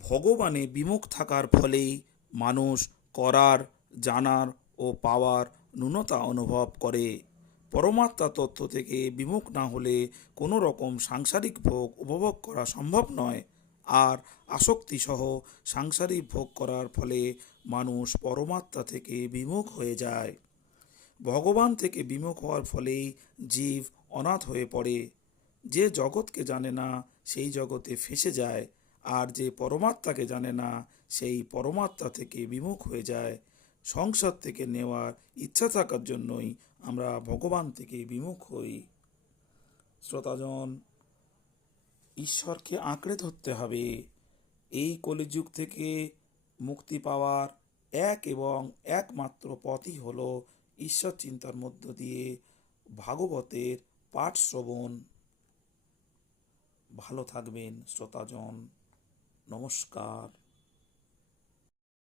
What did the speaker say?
ভগবানে বিমুখ থাকার ফলেই মানুষ করার, জানার ও পাওয়ার ন্যূনতা অনুভব করে। পরমাত্মা তত্ত্ব থেকে বিমুখ না হলে কোনো রকম সাংসারিক ভোগ উপভোগ করা সম্ভব নয়। আর আসক্তিসহ সাংসারিক ভোগ করার ফলে মানুষ পরমাত্মা থেকে বিমুখ হয়ে যায়। ভগবান থেকে বিমুখ হওয়ার ফলেই জীব অনাথ হয়ে পড়ে। যে জগৎকে জানে না সেই জগতে ফেঁসে যায়, আর যে পরমাত্মাকে জানে না সেই পরমাত্মা থেকে বিমুখ হয়ে যায়। সংসার থেকে নেওয়ার ইচ্ছা থাকার জন্যই আমরা ভগবান থেকে বিমুখ হই। শ্রোতাজন, ঈশ্বরকে আঁকড়ে ধরতে হবে। এই কলিযুগ থেকে মুক্তি পাওয়ার এক এবং একমাত্র পথই হল ঈশ্বর চিন্তার মধ্য দিয়ে ভাগবতের পাঠ শ্রবণ। ভালো থাকবেন শ্রোতাজন। নমস্কার।